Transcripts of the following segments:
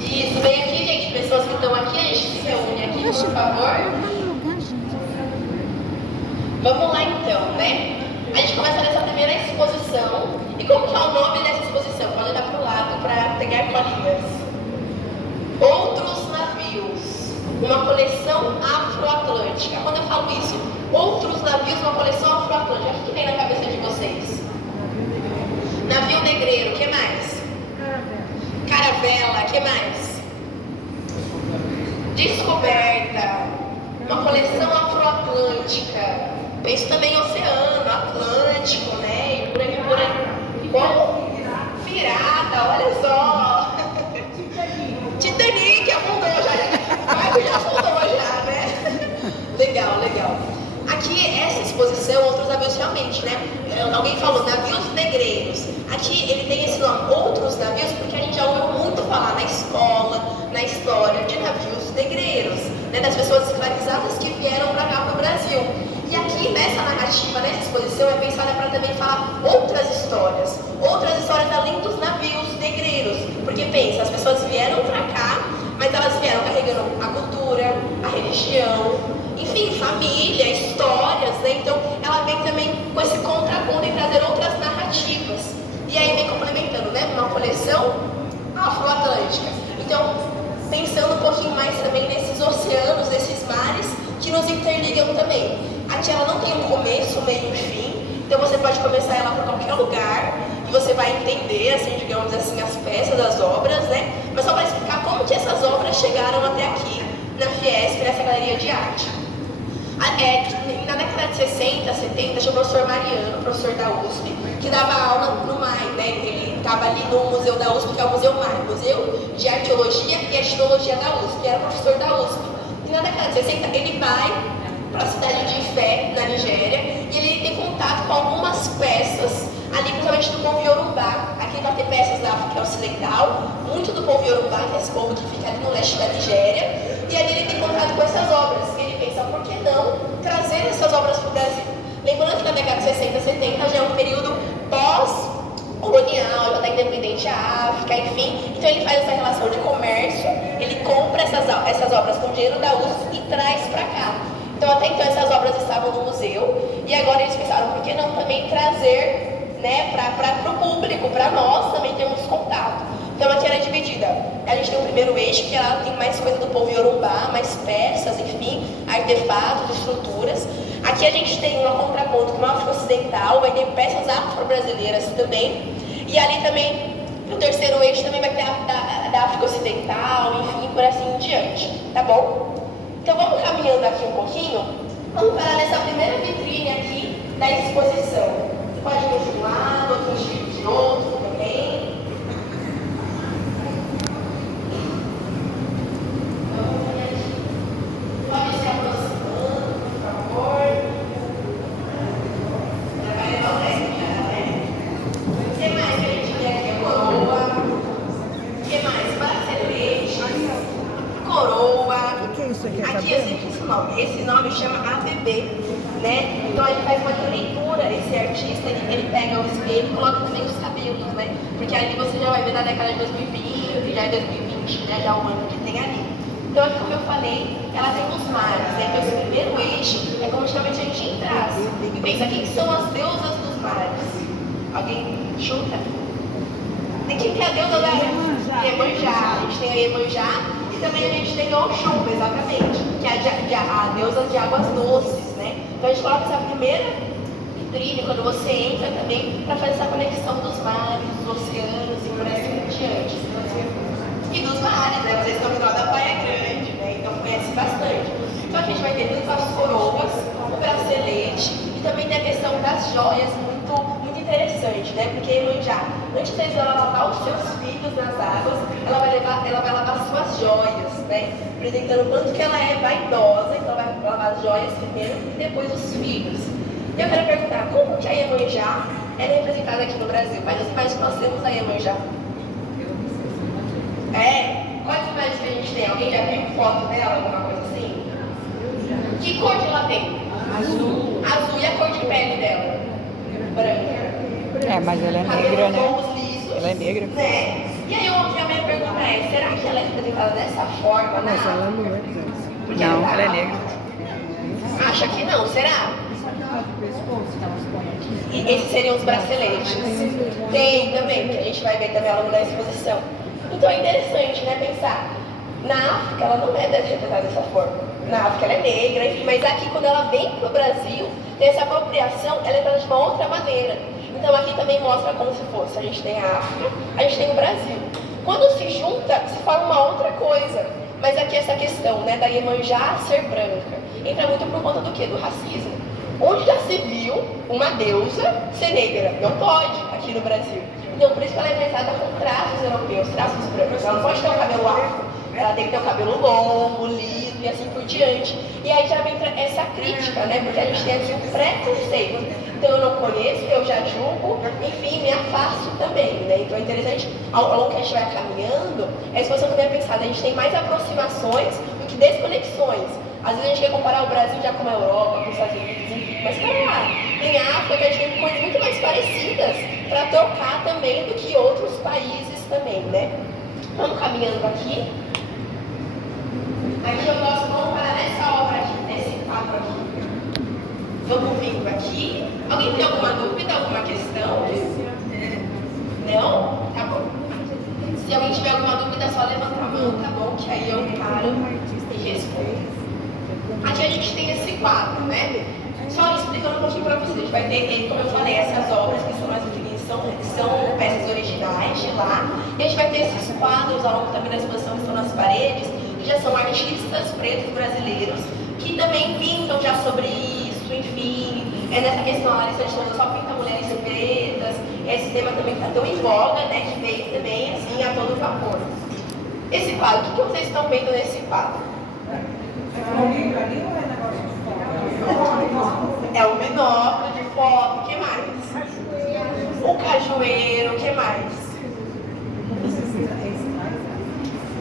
Isso, vem aqui, gente. Pessoas que estão aqui, a gente se reúne aqui, por favor. Vamos lá então, né? A gente começa nessa primeira exposição. E como que é o nome dessa exposição? Pode olhar para o lado para pegar colinhas. Outros navios. Uma coleção afroatlântica. Quando eu falo isso, outros navios, uma coleção afroatlântica, o que vem na cabeça de vocês? Navio negreiro, o que mais? Caravela, o que mais? Descoberta. Uma coleção afroatlântica. Penso também oceano, Atlântico, né? E por aí. Como? Pirata, olha só. Titanic, afundou já. Mas já afundou já, né? Legal, legal. Aqui, essa exposição, outros navios realmente, né? Alguém falou navios negreiros. Aqui ele tem esse nome, outros navios, porque a gente já ouviu muito falar na escola, na história de navios negreiros, né? Das pessoas escravizadas que vieram para cá para o Brasil. E aqui nessa narrativa, nessa exposição, é pensada para também falar outras histórias além dos navios negreiros. Porque pensa, as pessoas vieram para cá, mas elas vieram carregando a cultura, a religião, enfim, família, histórias, né? Então ela vem também com esse contraponto em trazer outras narrativas. E aí vem complementando, né? Uma coleção afroatlântica. Então, pensando um pouquinho mais também nesses oceanos, nesses mares que nos interligam também. Aqui ela não tem um começo, meio e fim, então você pode começar ela por qualquer lugar e você vai entender, assim, digamos assim, as peças, as obras, né? Mas só para explicar como que essas obras chegaram até aqui, na Fiesp, nessa galeria de arte. Na década de 60, 70, tinha o professor Mariano, professor da USP, que dava aula no MAI, né? Ele estava ali no museu da USP, que é o Museu MAI, Museu de Arqueologia e Etnologia da USP, que era professor da USP. E na década de 60, ele vai para a cidade de Ifé, na Nigéria, e ele tem contato com algumas peças, ali principalmente do povo Yorubá. Aqui vai ter peças da África Ocidental, muito do povo Yorubá, que é esse povo que fica ali no leste da Nigéria, e ali ele tem contato com essas obras, e ele pensa, por que não trazer essas obras para o Brasil? Lembrando que na década de 60, 70 já é um período pós-colonial, já está independente a África, enfim, então ele faz essa relação de comércio, ele compra essas obras com dinheiro da USP e traz para cá. Então até então essas obras estavam no museu, e agora eles pensaram, por que não também trazer, né, para o público, para nós também termos contato. Então aqui ela é dividida. A gente tem o primeiro eixo, que ela tem mais coisa do povo Yorubá, mais peças, enfim, artefatos, estruturas. Aqui a gente tem uma contraponto com a África Ocidental, vai ter peças afro-brasileiras também. E ali também, no terceiro eixo, também vai ter da África Ocidental, enfim, por assim em diante. Tá bom? Então vamos caminhando aqui um pouquinho. Vamos parar nessa primeira vitrine aqui da exposição. Você pode ir de um lado, outro de outro também. Pode se aproximando, por favor. Já vai levar o tempo, né? O que mais que a gente vê aqui? A coroa. O que mais? Braceletes, coroa. O que é isso aqui? Aqui eu sempre esse nome. Esse nome chama ABB, né? Então ele faz uma leitura, esse artista, ele pega o espelho e coloca também os cabelos, né? Porque ali você já vai ver na década de 2020, já é 2020, né? Já é o ano que tem ali. Então, como eu falei, ela tem os mares, né? Então esse primeiro eixo é como geralmente a gente entrasse. E pensa, quem são as deusas dos mares? Alguém chuta? De quem que é a deusa da Iemanjá? A gente tem a Iemanjá e também a gente tem Oxum, exatamente, que é a deusa de águas doces, né? Então a gente coloca essa primeira vitrine quando você entra também para fazer essa conexão dos mares, dos oceanos e por assim em diante. E dos mares, né? Vocês estão vindo lá da Praia Grande, né? Então conhece bastante. Então a gente vai ter tanto as coroas, o bracelete e também tem a questão das joias, muito interessante, né? Porque a Iemanjá, antes de ela lavar os seus filhos nas águas, ela vai lavar suas joias, né? Apresentando o quanto que ela é vaidosa, então ela vai lavar as joias primeiro e depois os filhos. E eu quero perguntar, como que a Iemanjá é representada aqui no Brasil? Quais as imagens que nós temos da Iemanjá? Quais imagens que a gente tem? Alguém já viu foto dela, alguma coisa assim? Que cor que ela tem? Azul. Azul, e a cor de pele dela? Branca. É, mas ela é negra, né? Ela é negra. Né? E aí a minha pergunta que ela é representada dessa forma na Mas ela África? não é branca. Porque Não, tá- ela é negra. Acha que não, será? Do pescoço que elas põem aqui. E esses seriam os braceletes. Tem também, que a gente vai ver também ao longo da exposição. Então é interessante, né, pensar. Na África, ela não é representada dessa forma. Na África, ela é negra, enfim, mas aqui, quando ela vem para o Brasil, tem essa apropriação, ela é tratada de uma outra maneira. Então aqui também mostra como se fosse. A gente tem a África, a gente tem o Brasil. Quando se junta, se forma uma outra coisa. Mas aqui essa questão, né, da Iemanjá ser branca, entra muito por conta do quê? Do racismo. Onde já se viu uma deusa ser negra? Não pode aqui no Brasil. Então por isso que ela é representada com traços europeus, traços brancos. Ela não pode ter um cabelo afro, ela tem que ter um cabelo longo, liso e assim por diante. E aí já entra essa crítica, né? Porque a gente tem aqui o preconceito. Então eu não conheço, eu já julgo, enfim, me afasto também, né? Então é interessante, ao longo que a gente vai caminhando, a exposição também é pensada, a gente tem mais aproximações do que desconexões. Às vezes a gente quer comparar o Brasil já com a Europa, com os Estados Unidos, enfim, mas cara, em África a gente tem coisas muito mais parecidas para trocar também do que outros países também, né? Vamos caminhando aqui. Aqui eu posso comparar nessa obra aqui, nesse quadro aqui. Vamos vindo aqui. Alguém tem alguma dúvida, alguma questão? Não? Tá bom. Se alguém tiver alguma dúvida, é só levanta a mão, tá bom? Que aí eu paro e respondo. Aqui a gente tem esse quadro, né? Só explicando um pouquinho para vocês. A gente vai ter, como eu falei, essas obras que são as são peças originais de lá. E a gente vai ter esses quadros ao longo também da exposição que estão nas paredes, que já são artistas pretos brasileiros, que também pintam já sobre isso, enfim. É nessa questão, a Larissa de Souza só pinta mulheres pretas. Esse tema também está tão em voga, né? Que veio também assim a todo vapor. Esse quadro, o que vocês estão vendo nesse quadro? É o binóculo de foto, o que mais? O cajueiro, o que mais?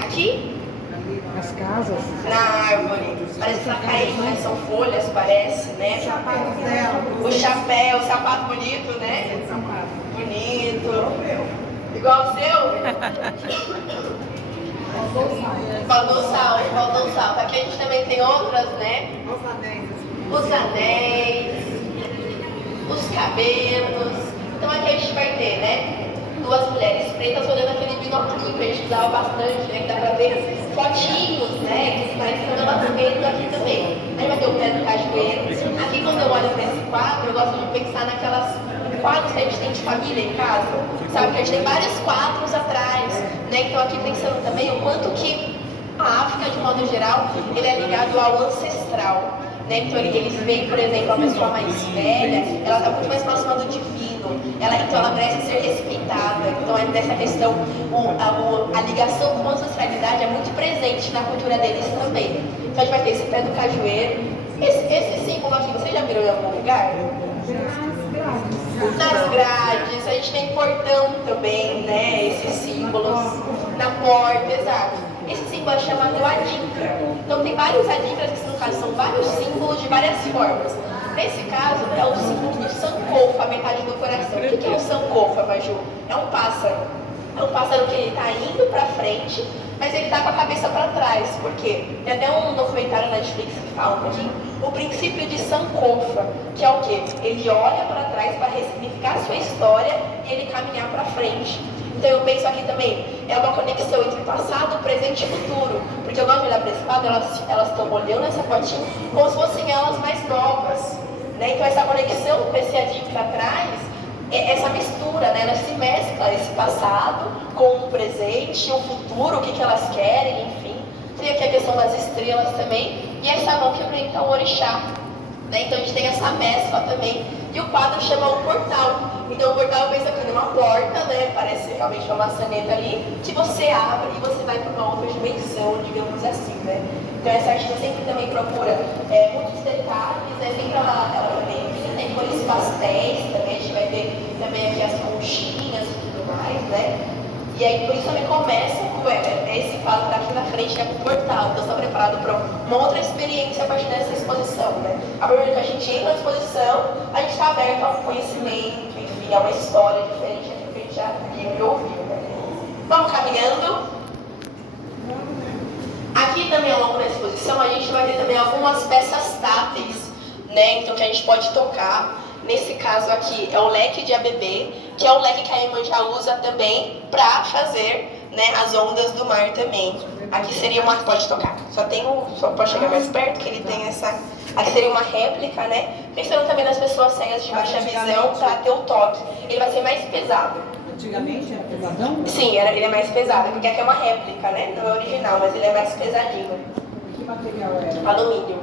Aqui? As casas. Na árvore. Parece que está caindo, né? São folhas, parece, né? O chapéu, o sapato bonito, né? Bonito. Igual o seu? Faltou sal, faltou sal. Aqui a gente também tem outras, né? Os anéis, os cabelos. Então aqui a gente vai ter, né? Duas mulheres pretas olhando aquele binóculo que a gente usava bastante, né? Que dá pra ver fotinhos, né? Que parecem que elas vendo aqui também. Aí vai ter o pé do cajueiro. Aqui quando eu olho para esse quadro, eu gosto de pensar naquelas quadros que a gente tem de família em casa. Sabe que a gente tem vários quadros atrás, né? Então aqui pensando também o quanto que a África, de modo geral, ele é ligado ao ancestral. Né? Então eles veem, por exemplo, a pessoa mais velha, ela está muito mais próxima do divino, então ela merece ser respeitada. Então é dessa questão, a ligação com a ancestralidade é muito presente na cultura deles também. Então a gente vai ter esse pé do cajueiro. Esse símbolo aqui, vocês já viram em algum lugar? Nas grades, a gente tem portão também, né? Esses símbolos na porta, exato. Esse símbolo é chamado adinkra. Então tem vários adinkras, que no caso são vários símbolos de várias formas. Nesse caso é o símbolo do sankofa, a metade do coração. O que é o sankofa, Maju? É um pássaro. É um pássaro que ele está indo para frente, mas ele está com a cabeça para trás. Por quê? Tem até um documentário na Netflix que fala um pouquinho. O princípio de sankofa, que é o quê? Ele olha para trás para ressignificar a sua história e ele caminhar para frente. Então eu penso aqui também, é uma conexão entre passado, presente e futuro. Porque eu gosto de olhar para esse quadro, elas estão olhando essa fotinha como se fossem elas mais novas. Né? Então essa conexão com esse adinho para trás, essa mistura, né? Ela se mescla, esse passado com o presente, o futuro, o que elas querem, enfim. Tem aqui a questão das estrelas também, e essa mão que representa o orixá. Né? Então a gente tem essa mescla também. E o quadro chama o portal. Então o portal eu penso aqui numa porta, né? Parece realmente uma maçaneta ali, que você abre e você vai para uma outra dimensão, digamos assim, né? Então essa artista sempre também procura muitos detalhes, né? Sempre ela também tem cores pastéis também, a gente vai ter também aqui as conchinhas e tudo mais, né? E aí por isso também começa com esse quadro aqui na frente, que é o portal. Então estou preparado para uma outra experiência a partir dessa exposição, né? A partir que a gente entra na exposição, a gente está aberto ao conhecimento, enfim, a uma história diferente do que a gente já viu e ouviu, né? Vamos caminhando. algumas peças táteis, né? Então que a gente pode tocar. Nesse caso aqui é o leque de ABB, que é o leque que a irmã já usa também para fazer, né, as ondas do mar também. Aqui seria uma... Pode tocar. Só pode chegar mais perto, que ele tem essa... Aqui seria uma réplica, né? Pensando também nas pessoas cegas de baixa visão para ter o toque. Ele vai ser mais pesado. Antigamente era pesadão? Sim, ele é mais pesado, porque aqui é uma réplica, né? Não é original, mas ele é mais pesadinho. Que material era? Alumínio.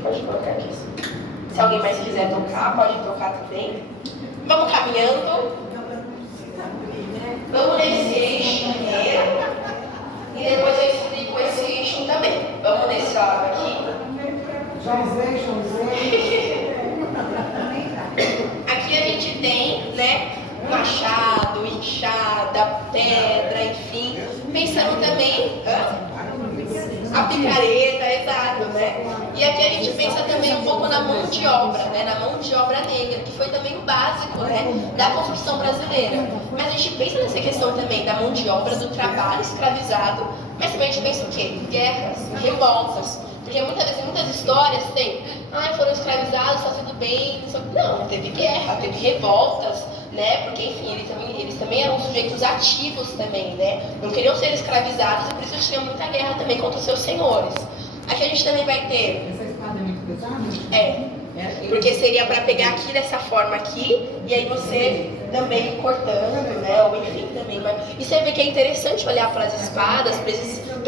Pode colocar aqui. Se alguém mais quiser tocar, pode tocar também. Vamos caminhando. Vamos nesse eixo primeiro. E depois eu explico esse eixo também. Vamos nesse lado aqui. José. Aqui a gente tem, né, machado, enxada, pedra, enfim. Pensando também... A picareta, exato, né? E aqui a gente pensa também um pouco na mão de obra, né? Na mão de obra negra, que foi também o básico, né, da construção brasileira. Mas a gente pensa nessa questão também da mão de obra, do trabalho escravizado, mas também a gente pensa o quê? Guerras, revoltas. Porque muitas vezes, muitas histórias tem, foram escravizados, está tudo bem. Não, teve guerra, teve revoltas, né? Porque, enfim, eles também eram sujeitos ativos também, né? Não queriam ser escravizados e por isso tinha muita guerra também contra os seus senhores. Aqui a gente também vai ter... Essa espada é muito pesada? É. Porque seria para pegar aqui dessa forma aqui, e aí você também ir cortando, né? Ou enfim, também. E você vê que é interessante olhar para as espadas, para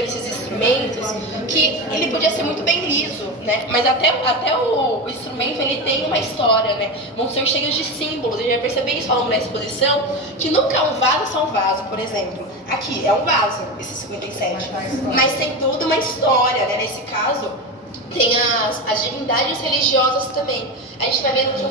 esses instrumentos, que ele podia ser muito bem liso, né? Mas até o instrumento, ele tem uma história, né? Vão ser cheios de símbolos. A gente vai perceber isso falando na exposição, que nunca um vaso é só um vaso, por exemplo. Aqui é um vaso, esse 57. Mas tem toda uma história, né? Nesse caso... Tem as divindades religiosas também. A gente vai vendo que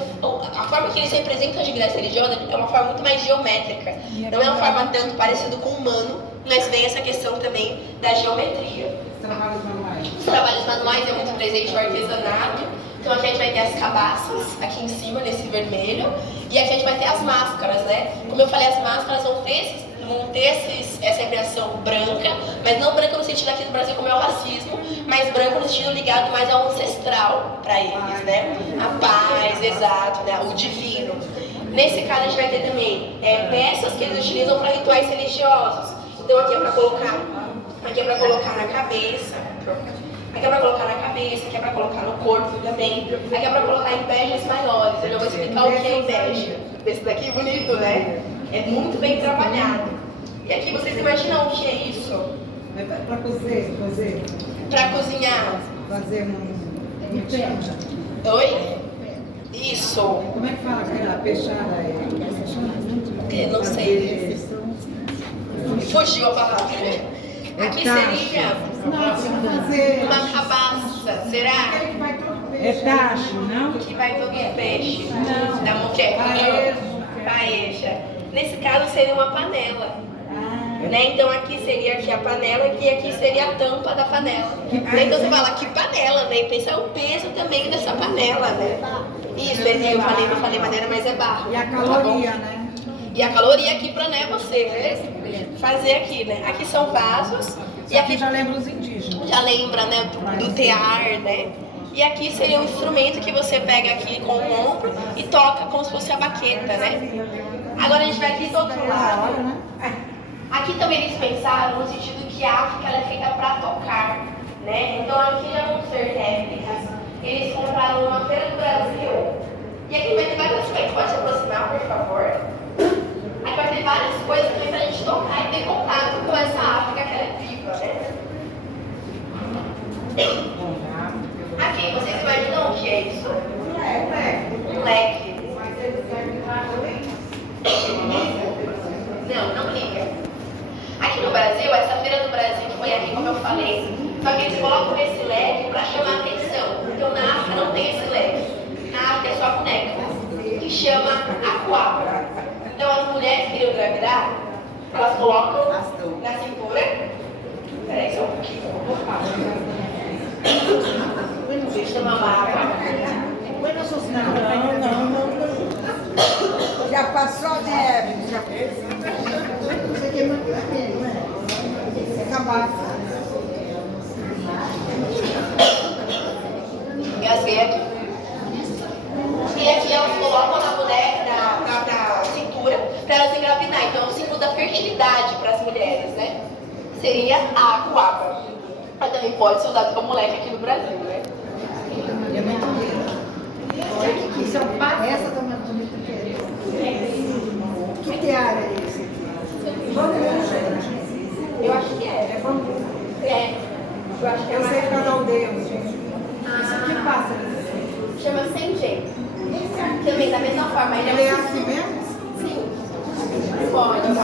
a forma que eles representam as divindades religiosas é uma forma muito mais geométrica. Não é uma forma tanto parecida com o humano, mas vem essa questão também da geometria. Trabalhos manuais. Os trabalhos manuais é muito presente no artesanato. Então aqui a gente vai ter as cabaças, aqui em cima, nesse vermelho. E aqui a gente vai ter as máscaras, né? Como eu falei, as máscaras vão ter essa impressão branca, mas não branca no sentido aqui do Brasil como é o racismo, mas branco no sentido ligado mais ao ancestral para eles, né? A paz, exato, né? O divino. Nesse caso a gente vai ter também peças que eles utilizam para rituais religiosos. Então aqui é para colocar na cabeça, aqui é para colocar na cabeça, aqui é para colocar no corpo também, aqui é para colocar em peges maiores. Eu já vou explicar o que é pege. Esse daqui é bonito, né? É muito bem trabalhado. E aqui vocês imaginam o que é isso? É para cozer. Para cozinhar. Fazer um peixe. Oi? Isso. Como é que fala aquela peixada? Eu não sei. Fugiu a palavra. Aqui seria uma cabaça. Será? É tacho, não? Que vai todo peixe. Não. Da moqueca. Paeja. Nesse caso seria uma panela. Né? Então aqui seria a panela e aqui seria a tampa da panela. Então você fala que panela, né? E pensa o peso também dessa panela, né? Isso, eu falei maneira, mas é barro. E a caloria, né? E a caloria aqui para, né, você fazer aqui, né? Aqui são vasos. E aqui já lembra os indígenas. Já lembra, né, do tear, né? E aqui seria um instrumento que você pega aqui com o ombro e toca como se fosse a baqueta, né? Agora a gente vai aqui do outro lado. Aqui também eles pensaram no sentido que a África ela é feita para tocar, né? Então aqui já vão ser réplicas. Eles compraram numa feira do Brasil. E aqui vai ter várias coisas. Pode se aproximar, por favor? Aqui vai ter várias coisas também pra gente tocar e ter contato com essa África que ela é viva, né? Aqui, vocês imaginam o que é isso? Um leque. Não liga. Aqui no Brasil, essa feira do Brasil foi aqui, como eu falei. Só que eles colocam esse leque para chamar a atenção. Então na África não tem esse leque. Na África é só a boneca, que chama aquabra. Então as mulheres que queriam engravidar, elas colocam na cintura. Peraí só um pouquinho. Deixa eu tomar uma água. Já passou de época. É cabaça. fertilidade para as mulheres, né? Seria a acuaba. Mas também pode ser usado como leque aqui no Brasil, né? É muito linda. Olha que isso é um pato. Essa também é bonita que é. Que área é esse aqui? Bambu, gente. Eu acho que é. É bambu. É. Eu acho que é Eu sei mais... cada aldeia, gente. Isso aqui passa. Chama Senjê. Também da mesma forma. Ele é assim mesmo? Sim. Pode.